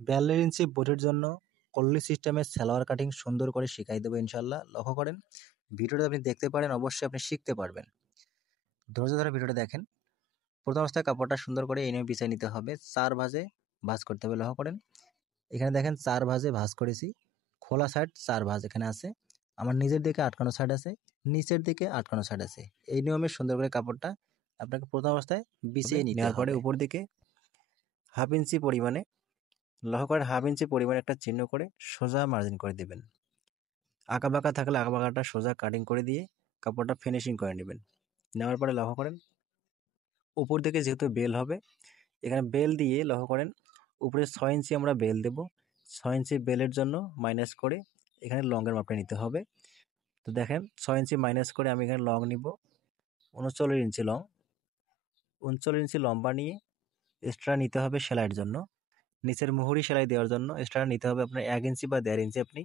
42 ইঞ্চি বডির জন্য কল্লি সিস্টেমের সালোয়ার কাটিং সুন্দর করে শিখাই দেবো ইনশাল্লাহ। লক্ষ্য করেন, ভিডিওটা আপনি দেখতে পারেন, অবশ্যই আপনি শিখতে পারবেন। ধৈর্য ধরে ভিডিওটা দেখেন। প্রথম অবস্থায় কাপড়টা সুন্দর করে এনে বিছিয়ে নিতে হবে, 4 ভাঁজে ভাঁজ করতে হবে। লক্ষ্য করেন, এখানে দেখেন 4 ভাঁজে ভাঁজ করেছি। খোলা সাইড 4 ভাঁজ এখানে আছে, আমার নিজের দিকে আটকানো সাইড আছে, নিচের দিকে আটকানো সাইড আছে। এই নিয়মে সুন্দর করে কাপড়টা আপনাকে প্রথম অবস্থায় বিছিয়ে নেওয়ার পরে উপর দিকে 1/2 ইঞ্চি পরিমাণে, লক্ষ্য করেন 1/2 ইঞ্চি পরিমাণে একটা চিহ্ন করে সোজা মার্জিন করে দিবেন। আঁকাবাঁকা থাকলে আঁকাবাঁকাটা সোজা কাটিং করে দিয়ে কাপড়টা ফিনিশিং করে নেবেন। নেওয়ার পরে লক্ষ্য করেন, উপর দিকে যেহেতু বেল হবে, এখানে বেল দিয়ে লক্ষ্য করেন উপরে 6 ইঞ্চি আমরা বেল দেব। 6 ইঞ্চি বেলের জন্য মাইনাস করে এখানে লংয়ের মাপটা নিতে হবে। তো দেখেন 6 ইঞ্চি মাইনাস করে আমি এখানে লং নিব 39 ইঞ্চি লং। 39 ইঞ্চি লম্বা নিয়ে এক্সট্রা নিতে হবে সেলাইয়ের জন্য। নিচের মুহুরি সেলাই দেওয়ার জন্য এক্সট্রা নিতে হবে আপনার 1 ইঞ্চি বা 1.5 ইঞ্চি। আপনি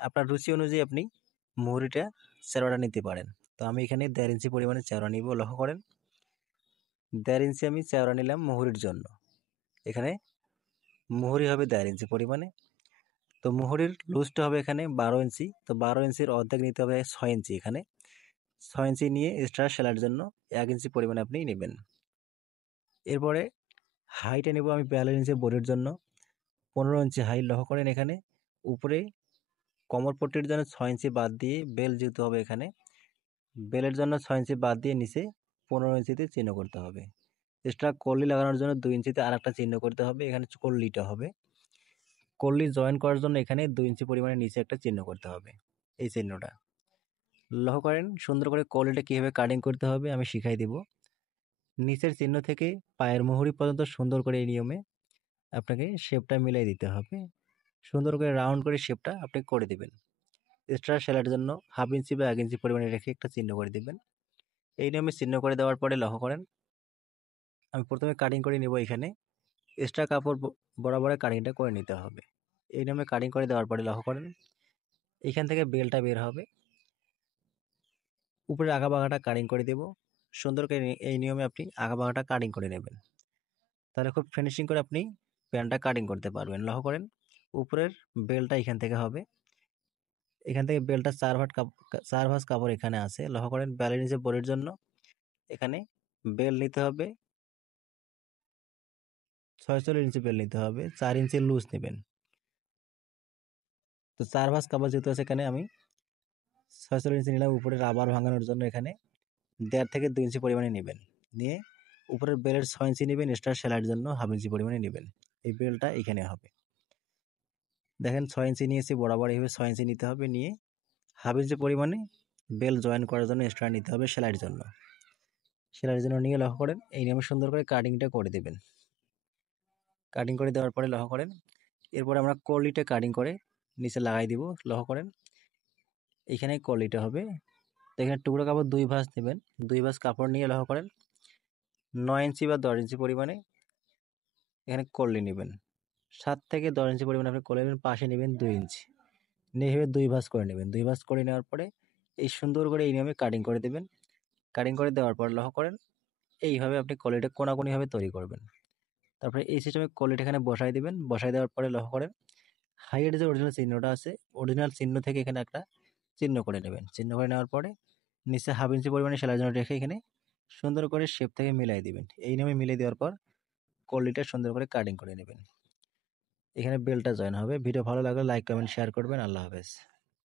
আপনার রুচি অনুযায়ী আপনি মুহুরিটা চেওড়াটা নিতে পারেন। তো আমি এখানে 1.5 ইঞ্চি পরিমাণে চেওড়া নিব। লক্ষ্য করেন 1.5 ইঞ্চি আমি চেওড়া নিলাম মুহুরির জন্য। এখানে মুহুরি হবে 1.5 ইঞ্চি পরিমাণে। তো মুহুরির লুজটা হবে এখানে 12 ইঞ্চি। তো 12 ইঞ্চির অর্ধেক নিতে হবে 6 ইঞ্চি। এখানে 6 ইঞ্চি নিয়ে এক্সট্রা সেলাইয়ের জন্য 1 ইঞ্চি পরিমাণে আপনি নেবেন। এরপরে হাইটে নেব আমি 42 ইঞ্চি বডির জন্য 15 ইঞ্চি হাইট। লক্ষ্য করেন এখানে উপরে কোমর পট্টির জন্য 6 ইঞ্চি বাদ দিয়ে বেল যেতে হবে। এখানে বেলের জন্য 6 ইঞ্চি বাদ দিয়ে নিচে 15 ইঞ্চিতে চিহ্ন করতে হবে। এক্সট্রা কল্লি লাগানোর জন্য 2 ইঞ্চিতে আর একটা চিহ্ন করতে হবে। এখানে কল্লিটা হবে, কল্লি জয়েন করার জন্য এখানে 2 ইঞ্চি পরিমাণে নিচে একটা চিহ্ন করতে হবে, এই চিহ্নটা। লক্ষ্য করেন সুন্দর করে কল্লিটা কীভাবে কাটিং করতে হবে আমি শিখাই দিব। নিচের চিহ্ন থেকে পায়ের মুহুরি পর্যন্ত সুন্দর করে এই নিয়মে আপনাকে শেপটা মিলাই দিতে হবে। সুন্দর করে রাউন্ড করে শেপটা আপনি করে দিবেন। এক্সট্রা সেলাইয়ের জন্য 1/2 ইঞ্চি বা 1 ইঞ্চি পরিমাণে রেখে একটা চিহ্ন করে দিবেন। এই নিয়মে চিহ্ন করে দেওয়ার পরে লক্ষ্য করেন আমি প্রথমে কাটিং করে নিব। এখানে এক্সট্রা কাপড় বরাবর কাটিংটা করে নিতে হবে। এই নিয়মে কাটিং করে দেওয়ার পরে লক্ষ্য করেন এখান থেকে বেলটা বের হবে, উপরে আঁকাবাঁকাটা কাটিং করে দেব। সুন্দর করে এই নিয়মে আপনি আঁকাবাঁকাটা কাটিং করে নেবেন, তাহলে খুব ফিনিশিং করে আপনি প্যান্টটা কাটিং করতে পারবেন। লক্ষ্য করেন উপরের বেলটা এখান থেকে হবে, এখান থেকে বেলটা 4 ভাঁজ কাপড় এখানে আছে। লক্ষ্য করেন 42 ইঞ্চি বডির জন্য এখানে বেল নিতে হবে 46 ইঞ্চি বেল নিতে হবে, 4 ইঞ্চি লুজ নেবেন। তো 4 ভাঁজ কাপড় যেহেতু আছে এখানে আমি 46 ইঞ্চি নিলাম। উপরে রাবার ভাঙানোর জন্য এখানে 1.5 থেকে 2 ইঞ্চি পরিমাণে নেবেন, নিয়ে উপরের বেলের 6 ইঞ্চি নেবেন। এক্সট্রা সেলাইয়ের জন্য 1/2 ইঞ্চি পরিমাণে নেবেন। এই বেলটা এখানে হবে। দেখেন 6 ইঞ্চি নিয়েছি, বরাবর এইভাবে 6 ইঞ্চি নিতে হবে, নিয়ে 1/2 ইঞ্চি পরিমাণে বেল জয়েন করার জন্য এক্সট্রা নিতে হবে সেলাইয়ের জন্য। সেলাইয়ের জন্য নিয়ে লক্ষ্য করেন এই নিয়মে সুন্দর করে কাটিংটা করে দেবেন। কাটিং করে দেওয়ার পরে লক্ষ্য করেন এরপরে আমরা কলিটা কাটিং করে নিচে লাগাই দিব। লক্ষ্য করেন এখানে কলিটা হবে। তো এখানে টুকরো কাপড় 2 ভাঁজ নেবেন। 2 ভাঁজ কাপড় নিয়ে লক্ষ্য করেন 9 ইঞ্চি বা 10 ইঞ্চি পরিমাণে এখানে কলি নেবেন। 7 থেকে 10 ইঞ্চি পরিমাণে আপনি কলি নেবেন। পাশে নেবেন 2 ইঞ্চি, নিয়ে এভাবে 2 ভাঁজ করে নেবেন। 2 ভাঁজ করে নেওয়ার পরে এই সুন্দর করে এই নিয়মে কাটিং করে দেবেন। কাটিং করে দেওয়ার পর লক্ষ্য করেন এইভাবে আপনি কলিটা কোনাকুনিভাবে তৈরি করবেন। তারপরে এই সিস্টেমে কলিটা এখানে বসাই দিবেন। বসাই দেওয়ার পরে লক্ষ্য করেন হাইয়ের যে অরিজিনাল চিহ্নটা আছে, অরিজিনাল চিহ্ন থেকে এখানে একটা চিহ্ন করে নেবেন। চিহ্ন করে নেওয়ার পরে নিচে 1/2 ইঞ্চি পরিমাণে সেলাইয়ের জন্য রেখে এখানে সুন্দর করে শেপ থেকে মিলাই দিবেন। এই নিয়মে মিলিয়ে দেওয়ার পর কলিটা সুন্দর করে কাটিং করে নেবেন। এখানে বেলটা জয়েন হবে। ভিডিও ভালো লাগলে লাইক, কমেন্ট, শেয়ার করবেন। আল্লাহ হাফেজ।